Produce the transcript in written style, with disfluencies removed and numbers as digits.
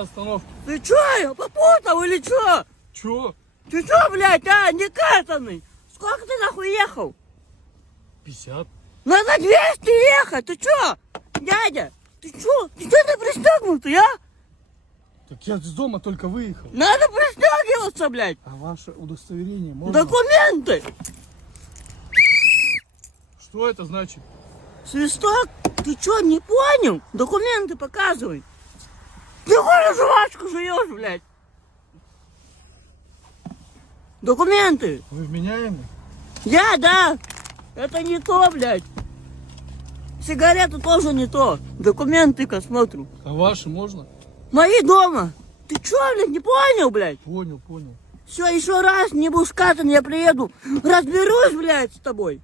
этой остановке. Ты чё, я попутал или чё? Чё? Ты чё, блядь, а, не катанный? Сколько ты нахуй ехал? 50. Надо 200 ехать, ты чё? Дядя, ты чё? Ты чё ты пристегнутый, а? Так я с дома только выехал. Надо пристегиваться, блядь. А ваше удостоверение можно? Документы. Что это значит? Свисток? Ты чё, не понял? Документы показывай. Ты хули жвачку жуешь, блядь? Документы. Вы вменяемый? Я, да. Это не то, блядь. Сигареты тоже не то. Документы-ка смотрю. А ваши можно? Мои дома. Ты чё, блядь, не понял, блядь? Понял, понял. Все, еще раз не будешь катан, я приеду. Разберусь, блядь, с тобой.